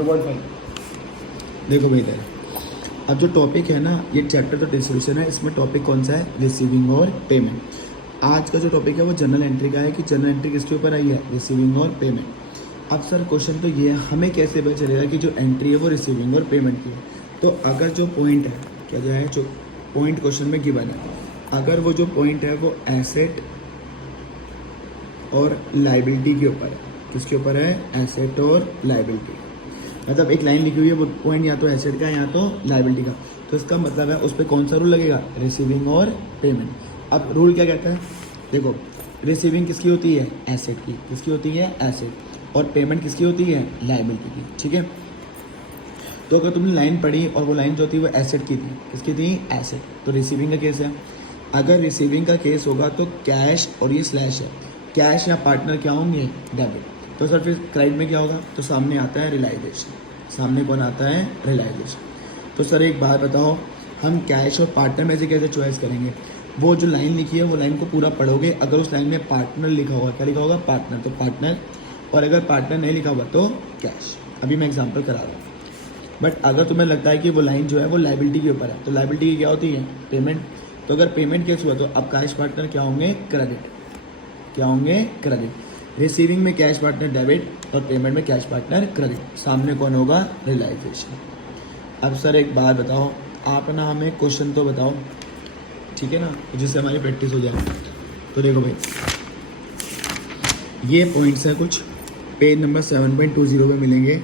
देखो भाई इधर, अब जो टॉपिक है ना, ये चैप्टर तो डिस्क्रिप्शन है, इसमें टॉपिक कौन सा है, रिसीविंग और पेमेंट। आज का जो टॉपिक है वो जनरल एंट्री का है कि जनरल एंट्री किसके ऊपर आई है, रिसीविंग और पेमेंट। अब सर क्वेश्चन तो ये है, हमें कैसे पता चलेगा कि जो एंट्री है वो रिसीविंग और पेमेंट की है। तो अगर जो पॉइंट है, क्या जो है, जो पॉइंट क्वेश्चन में गिवन है, अगर वो जो पॉइंट है वो एसेट और लाइबिलिटी के ऊपर है, किसके ऊपर है, एसेट और लाइबिलिटी। मतलब एक लाइन लिखी हुई है, वो पॉइंट या तो एसेट का या तो लाइबिलिटी का, तो इसका मतलब है उस पर कौन सा रूल लगेगा, रिसीविंग और पेमेंट। अब रूल क्या कहता है, देखो रिसीविंग किसकी होती है, एसेट की, किसकी होती है, एसेट, और पेमेंट किसकी होती है, लाइबिलिटी की। ठीक है, तो अगर तुमने लाइन पढ़ी और वो लाइन जो थी वो एसेट की थी, किसकी थी, एसेट, तो रिसीविंग का केस है। अगर रिसीविंग का केस होगा तो कैश और ये स्लैश है, कैश या पार्टनर क्या होंगे, डेबिट। तो सर फिर क्रेडिट में क्या होगा, तो सामने आता है रियलाइजेशन, सामने कौन आता है, रियलाइजेशन। तो सर एक बात बताओ, हम कैश और पार्टनर में से कैसे चॉइस करेंगे। वो जो लाइन लिखी है वो लाइन को पूरा पढ़ोगे, अगर उस लाइन में पार्टनर लिखा होगा, क्या लिखा होगा, पार्टनर, तो पार्टनर, और अगर पार्टनर नहीं लिखा हुआ तो कैश। अभी मैं एग्जाम्पल करा रहा हूँ। बट अगर तुम्हें लगता है कि वो लाइन जो है वो लाइबिलिटी के ऊपर है, तो लाइबिलिटी की क्या होती है, पेमेंट। तो अगर पेमेंट केस हुआ तो अब कैश पार्टनर क्या होंगे, क्रेडिट, क्या होंगे, क्रेडिट। रिसीविंग में कैश पार्टनर डेबिट और पेमेंट में कैश पार्टनर क्रेडिट, सामने कौन होगा, रियलाइजेशन। अब सर एक बात बताओ, आप ना हमें क्वेश्चन तो बताओ, ठीक है ना, जिससे हमारी प्रैक्टिस हो जाए। तो देखो भाई, ये पॉइंट्स हैं कुछ, पेज नंबर 7.20 पे मिलेंगे।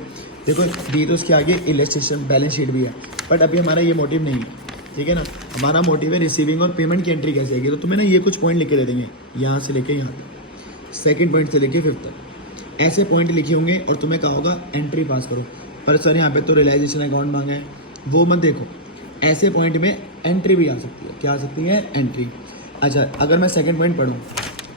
देखो दी तो उसके आगे इलस्ट्रेशन बैलेंस शीट भी है, बट अभी हमारा ये मोटिव नहीं है, ठीक है ना। हमारा मोटिव है रिसीविंग और पेमेंट की एंट्री कैसे आएगी। तो तुम्हें ना ये कुछ पॉइंट लिख के दे देंगे, यहाँ से लेके यहाँ तक, सेकंड पॉइंट से लेके 5th तक, ऐसे पॉइंट लिखे होंगे और तुम्हें कहा होगा एंट्री पास करो। पर सर यहाँ पे तो रियलाइजेशन अकाउंट मांगा है, वो मत देखो। ऐसे पॉइंट में एंट्री भी आ सकती है, क्या आ सकती है, एंट्री। अच्छा, अगर मैं सेकंड पॉइंट पढ़ूँ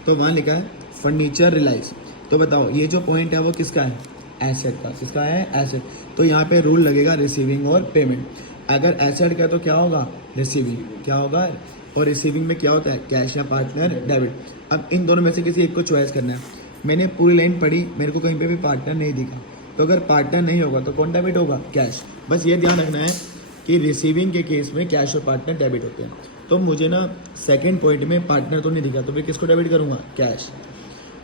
तो वहाँ लिखा है फर्नीचर रिलाइज। तो बताओ ये जो पॉइंट है वो किसका है, एसेट का, किसका है, एसेट। तो यहाँ पे रूल लगेगा रिसीविंग और पेमेंट। अगर एसेट का तो क्या होगा, रिसीविंग, क्या होगा, और रिसीविंग में क्या होता है, कैश या पार्टनर डेबिट। अब इन दोनों में से किसी एक को चॉइस करना है। मैंने पूरी लाइन पढ़ी, मेरे को कहीं पे भी पार्टनर नहीं दिखा, तो अगर पार्टनर नहीं होगा तो कौन डेबिट होगा, कैश। बस ये ध्यान रखना है कि रिसीविंग के केस में कैश और पार्टनर डेबिट होते हैं। तो मुझे ना सेकेंड पॉइंट में पार्टनर तो नहीं दिखा, तो मैं किसको डेबिट करूँगा, कैश।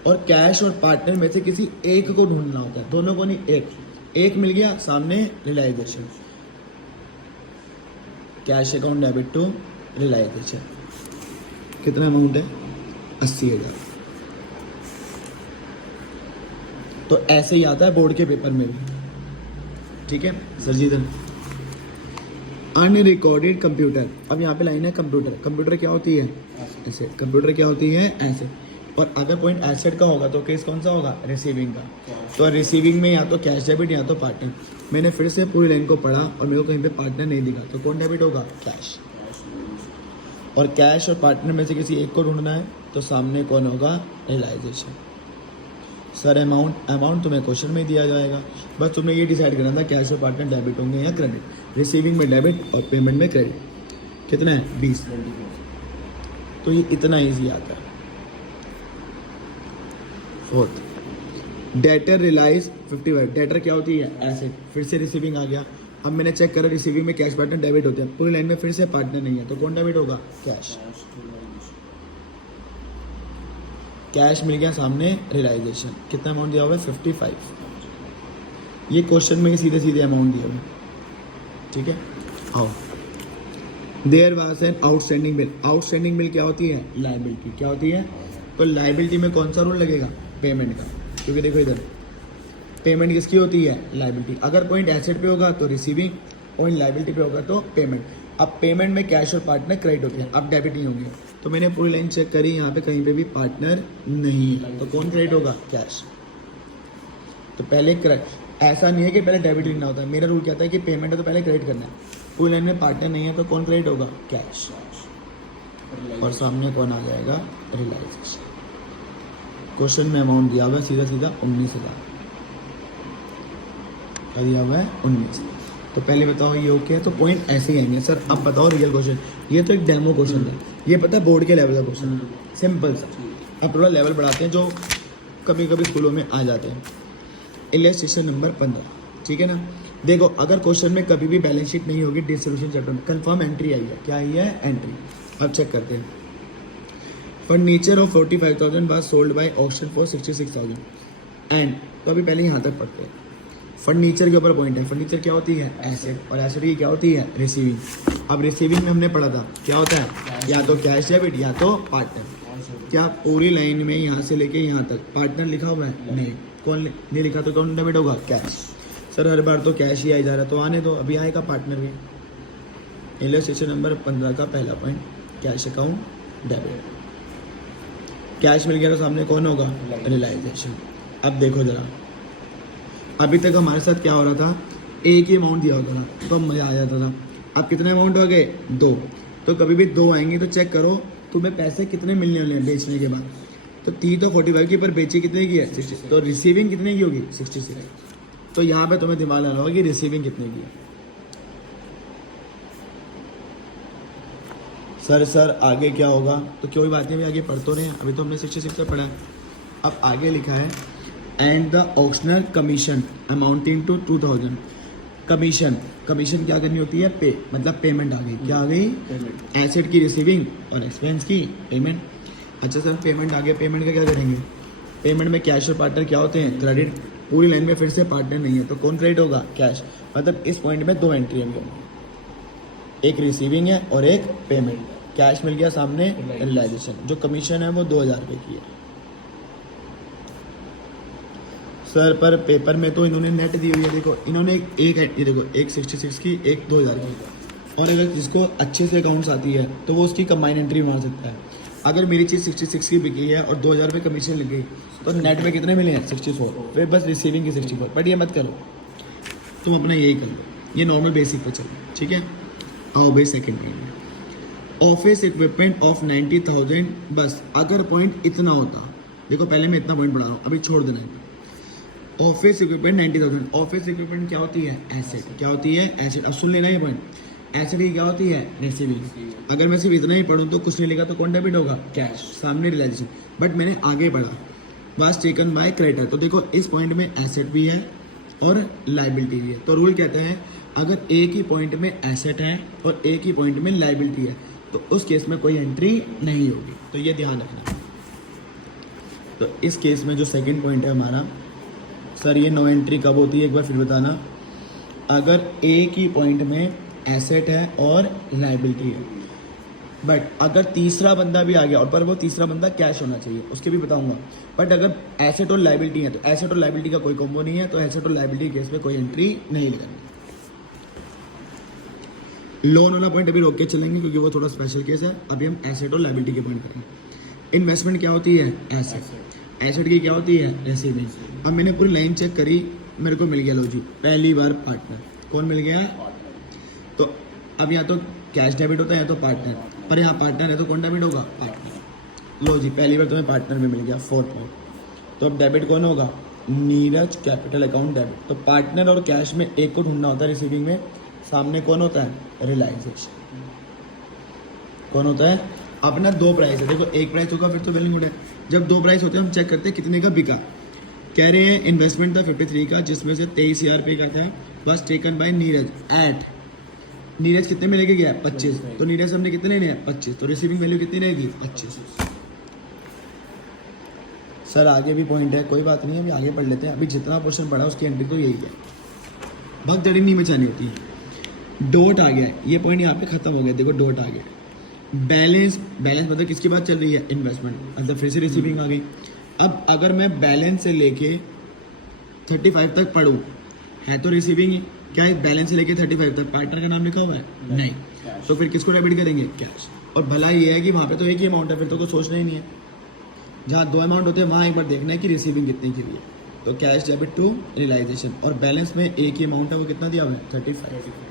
और कैश और पार्टनर में से किसी एक को ढूंढना होता है, दोनों को नहीं, एक मिल गया, सामने realisation, cash account debit to realisation. कितना अमाउंट है, 80,000। तो ऐसे ही आता है बोर्ड के पेपर में भी, ठीक है सर जी। इधर अनरिकॉर्डेड कंप्यूटर, अब यहाँ पे लाइन है कंप्यूटर, कंप्यूटर क्या होती है, एसेट, कंप्यूटर क्या होती है, एसेट। और अगर पॉइंट एसेट का होगा तो केस कौन सा होगा, रिसीविंग का। तो रिसीविंग में या तो कैश डेबिट या तो पार्टनर। मैंने फिर से पूरी लाइन को पढ़ा और मेरे को कहीं पे पार्टनर नहीं दिखा, तो कौन डेबिट होगा, कैश। और कैश और पार्टनर में से किसी एक को ढूंढना है, तो सामने कौन होगा, रियलाइजेशन। सर अमाउंट तुम्हें क्वेश्चन में दिया जाएगा, बस तुम्हें ये डिसाइड करना था कैश और पार्टनर डेबिट होंगे या क्रेडिट। रिसीविंग में डेबिट और पेमेंट में क्रेडिट। कितना है, 20। तो ये इतना ईजी आता है। Fourth, debtor relies 55। डेटर क्या होती है, एसेट। फिर से रिसीविंग आ गया। अब मैंने चेक करा, रिसीविंग में कैश पार्टनर डेबिट होते हैं, पूरी लाइन में फिर से पार्टनर नहीं है, तो कौन डेबिट होगा, कैश। कैश मिल गया, सामने रियलाइजेशन। कितना अमाउंट दिया हुआ है, 55। ये क्वेश्चन में सीधे सीधे अमाउंट दिया हुआ है, ठीक है। आओ, there was an outstanding bill. Outstanding bill क्या होती है, लाइबिलिटी, क्या होती है। तो लाइबिलिटी में कौन सा रूल लगेगा, पेमेंट का, क्योंकि देखो इधर पेमेंट किसकी होती है, लाइबिलिटी। अगर पॉइंट एसेट पे होगा तो रिसीविंग, पॉइंट लाइबिलिटी पे होगा तो पेमेंट। अब पेमेंट में कैश और पार्टनर क्रेडिट होते हैं, अब डेबिट नहीं होंगे। तो मैंने पूरी लाइन चेक करी, यहाँ पे कहीं पे भी पार्टनर नहीं है, तो कौन क्रेडिट होगा, कैश। तो पहले ऐसा नहीं है कि पहले डेबिट लिखना होता है, मेरा रूल कहता है कि पेमेंट है तो पहले क्रेडिट करना है। पूरी लाइन में पार्टनर नहीं है तो कौन क्रेडिट होगा, कैश। और सामने कौन आ जाएगा, रियलाइजेशन। क्वेश्चन में अमाउंट दिया हुआ है सीधा सीधा 19,000 का दिया हुआ है, 19। तो पहले बताओ ये ओके है, तो पॉइंट ऐसे ही आएंगे। सर अब बताओ रियल क्वेश्चन, ये तो एक डेमो क्वेश्चन है, ये पता है बोर्ड के लेवल का क्वेश्चन, सिंपल सा। अब थोड़ा लेवल बढ़ाते हैं जो कभी कभी स्कूलों में आ जाते हैं। Illustration number 15। ठीक है ना। देखो अगर क्वेश्चन में कभी भी बैलेंस शीट नहीं होगी डिस्ट्रीब्यूशन चैप्टर में, कंफर्म एंट्री आई है। क्या आई है? एंट्री। अब चेक करते हैं। Furniture of 45,000 was sold by auction for 66,000 and, तो अभी पहले यहाँ तक पढ़ते हैं। फर्नीचर के ऊपर पॉइंट है। फर्नीचर क्या होती है? एसेट, और एसेट की क्या होती है? रिसीविंग। अब रिसीविंग में हमने पढ़ा था क्या होता है, या तो कैश डेबिट या तो पार्टनर। क्या पूरी लाइन में यहाँ से लेके यहाँ तक पार्टनर लिखा हुआ है? नहीं। कौन नहीं लिखा तो कौन डेबिट होगा? कैश। सर हर बार तो कैश ही आ जा रहा, तो आने दो, अभी आएगा पार्टनर भी। इलस्ट्रेशन नंबर 15 का पहला point, cash account debit. Cash मिल गया तो सामने कौन होगा? रियलाइजेशन। अब देखो जरा, अभी तक हमारे साथ क्या हो रहा था, एक ही अमाउंट दिया होता था तो मज़ा आ जाता था। अब कितने अमाउंट हो गए? 2। तो कभी भी 2 आएंगे तो चेक करो तुम्हें पैसे कितने मिलने वाले हैं बेचने के बाद। तो 3 तो 45 की, पर बेची कितने की है? 60। तो रिसीविंग कितने की होगी? 66। तो यहाँ पे तुम्हें दिमाग लगाना होगा कि रिसीविंग कितने की है। सर आगे क्या होगा? तो कोई बात नहीं, अभी आगे पढ़ तो रहे हैं, अभी तो हमने 66 से पढ़ा है। अब आगे लिखा है and the auctioneer commission amounting to 2,000। Commission क्या करनी होती है? पे, मतलब पेमेंट आ गई। क्या आ गई? एसेट की रिसीविंग और एक्सपेंस की पेमेंट। अच्छा सर पेमेंट आ गया, पेमेंट का क्या करेंगे? पेमेंट में कैश और पार्टनर क्या होते हैं? क्रेडिट। पूरी लाइन में फिर से पार्टनर नहीं है तो कौन क्रेडिट होगा? कैश। मतलब इस पॉइंट में 2 एंट्री है, एक रिसीविंग है और एक पेमेंट। कैश मिल गया सामने, रियलाइजेशन। जो कमीशन है वो 2,000 रुपये की है। सर पर पेपर में तो इन्होंने नेट दी हुई है। देखो इन्होंने एक ये देखो, एक 66 की, एक 2,000 की। और अगर जिसको अच्छे से अकाउंट्स आती है तो वो उसकी कंबाइन एंट्री मार सकता है। अगर मेरी चीज़ 66 की बिकी है और 2,000 रुपये कमीशन लग गई तो नेट में कितने मिले हैं? 64। फिर बस रिसीविंग की 64। बट ये मत करो, तुम अपना यही कर लो, ये नॉर्मल बेसिक पर चलो, ठीक है। आओ भाई second point, office equipment of 90,000। बस अगर पॉइंट इतना होता, देखो पहले मैं इतना पॉइंट पढ़ा रहा हूँ, अभी छोड़ देना है। Office equipment 90,000। ऑफिस इक्विपमेंट क्या होती है? एसेट। क्या होती है? एसेट। अब सुन लेना ये पॉइंट, एसेट की क्या होती है? रिसीविंग। अगर मैं सिर्फ इतना ही पढ़ूँ तो कुछ नहीं लिखा तो कौन डेबिट होगा? कैश। सामने रियलाइजेशन। बट मैंने आगे पढ़ा वाज टेकन बाय क्रेडिटर। तो देखो इस पॉइंट में एसेट भी है और लाइबिलिटी भी है। तो रूल कहता है अगर एक ही पॉइंट में एसेट है और एक ही पॉइंट में लाइबिलिटी है तो उस केस में कोई एंट्री नहीं होगी। तो ये ध्यान रखना। तो इस केस में जो सेकंड पॉइंट है हमारा, सर ये नो एंट्री कब होती है एक बार फिर बताना? अगर एक ही पॉइंट में एसेट है और लाइबिलिटी है। बट अगर तीसरा बंदा भी आ गया, और पर वो तीसरा बंदा कैश होना चाहिए, उसके भी बताऊंगा। बट अगर एसेट और लाइबिलिटी है तो एसेट और लाइबिलिटी का कोई कॉम्बो नहीं है, तो एसेट और लाइबिलिटी केस में कोई एंट्री नहीं लगानी। लोन वाला पॉइंट अभी रोक के चलेंगे क्योंकि वो थोड़ा स्पेशल केस है। अभी हम एसेट और लाइबिलिटी के पॉइंट करेंगे। इन्वेस्टमेंट क्या होती है? एसेट। एसेट की क्या होती है? रिसीविंग। अब मैंने पूरी लाइन चेक करी, मेरे को मिल गया, लो जी पहली बार पार्टनर। कौन मिल गया? तो अब या तो कैश डेबिट होता है या तो पार्टनर, पर यहाँ पार्टनर है तो कौन डेबिट होगा? पार्टनर। लो जी पहली बार तुम्हें पार्टनर में मिल गया, 4 पॉइंट। तो अब डेबिट कौन होगा? Neeraj capital account debit. तो पार्टनर और कैश में एक को ढूंढना होता है रिसीविंग में, सामने कौन होता है? रियलाइजेशन। कौन होता है? अपना 2 प्राइस है, देखो एक प्राइस होगा फिर तो वेल गुड है। जब 2 प्राइस होते हैं हम चेक करते हैं कितने का बिका। कह रहे हैं इन्वेस्टमेंट था 53 का, जिसमें से 23,000 रुपये का था, bus taken by Neeraj at. Neeraj कितने में लेके गया? 25। तो नीरज हमने कितने लेने हैं? 25। तो रिसीविंग वैल्यू कितनी रहेगी? 25। सर आगे भी पॉइंट है, कोई बात नहीं, अभी आगे पढ़ लेते हैं। अभी जितना पोर्शन पढ़ा उसकी एंट्री तो यही है, भगदड़ी नहीं मचानी होती है। डॉट आ गया, ये पॉइंट यहाँ पे खत्म हो गया। देखो डॉट आ गया। बैलेंस मतलब किसकी बात चल रही है? इन्वेस्टमेंट, मतलब फिर से रिसीविंग आ गई। अब अगर मैं बैलेंस से लेके 35 तक पढ़ूँ, है तो रिसीविंग ही। क्या है? बैलेंस से लेके 35 तक पार्टनर का नाम लिखा हुआ है? नहीं। तो फिर किसको डेबिट करेंगे? कैश। और भला ये है कि वहाँ पे तो एक ही अमाउंट है, फिर तो कुछ सोचना ही नहीं है। जहाँ 2 अमाउंट होते हैं वहाँ एक बार देखना है कि रिसीविंग कितने की हुई है। तो कैश डेबिट टू रियलाइजेशन, और बैलेंस में एक ही अमाउंट है, वो कितना दिया हुआ है? 35।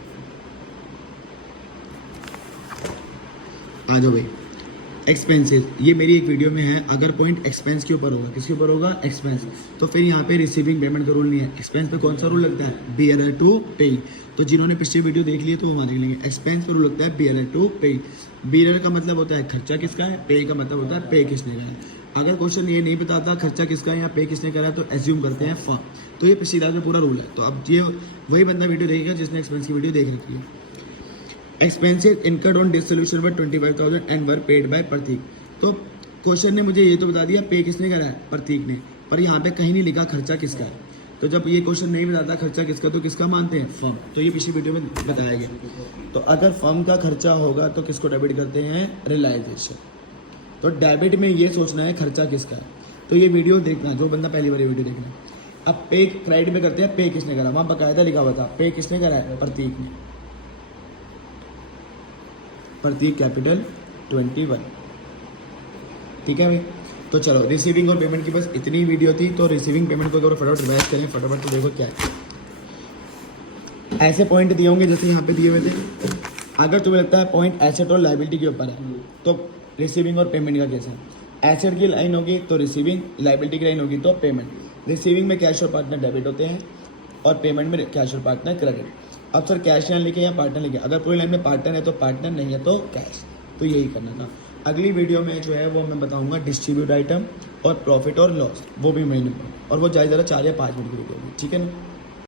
आ जाओ भाई, एक्सपेंसेस। ये मेरी एक वीडियो में है। अगर पॉइंट एक्सपेंस के ऊपर होगा, किसके ऊपर होगा? एक्सपेंस, तो फिर यहाँ पे रिसीविंग पेमेंट का रूल नहीं है। एक्सपेंस पे कौन सा रूल लगता है? बियरर टू पे। तो जिन्होंने पिछली वीडियो देख ली है तो वो वहाँ देख लेंगे। एक्सपेंस पे रूल लगता है बियरर टू पे। बियरर का मतलब होता है खर्चा किसका है, पे का मतलब होता है पे किसने का है। अगर क्वेश्चन ये नहीं बताता खर्चा किसका है या पे किसने करा है तो एज्यूम करते हैं फर्म। तो ये पिछली क्लास में पूरा रूल है। तो अब ये वही बंदा वीडियो देखेगा जिसने एक्सपेंस की वीडियो देख रखी है। Expenses incurred on dissolution were 25,000 and were paid by Pratik. तो क्वेश्चन ने मुझे ये तो बता दिया पे किसने करा है, प्रतीक ने, पर यहाँ पे कहीं नहीं लिखा खर्चा किसका है। तो जब ये क्वेश्चन नहीं बताता खर्चा किसका तो किसका मानते हैं, फर्म। तो ये पिछली वीडियो में बताया गया। तो अगर फर्म का खर्चा होगा तो किसको डेबिट करते हैं, रियलाइजेशन। तो डेबिट में ये सोचना है खर्चा किसका है। तो ये वीडियो देखना, जो बंदा पहली बार ये वीडियो देखना। अब पे क्रेडिट में करते हैं पे किसने करा, वहाँ बकायदा लिखा हुआ था पे किसने करा है, प्रतीक ने, प्रतीक कैपिटल 21। ठीक है भाई। तो चलो रिसीविंग और पेमेंट की बस इतनी वीडियो थी। तो रिसीविंग पेमेंट को अगर फटाफट रिवाइज करें फटाफट, तो देखो क्या है। ऐसे पॉइंट दिए होंगे जैसे यहाँ पे दिए हुए थे। अगर तुम्हें लगता है पॉइंट एसेट और लायबिलिटी के ऊपर है तो रिसीविंग और पेमेंट का कैसे है। एसेट की लाइन होगी तो रिसीविंग, लायबिलिटी की लाइन होगी तो पेमेंट। रिसीविंग में कैश और पार्टनर डेबिट होते हैं और पेमेंट में कैश और पार्टनर क्रेडिट। अब सर कैश लाइन लिखे या पार्टनर लिखे, अगर पूरी लाइन में पार्टनर है तो पार्टनर, नहीं है तो कैश। तो यही करना था। अगली वीडियो में जो है वो मैं बताऊंगा डिस्ट्रीब्यूट आइटम और प्रॉफिट और लॉस, वो भी मैंने, और वो ज़्यादा 4 या 5 मिनट की वीडियो होगी। ठीक है ना।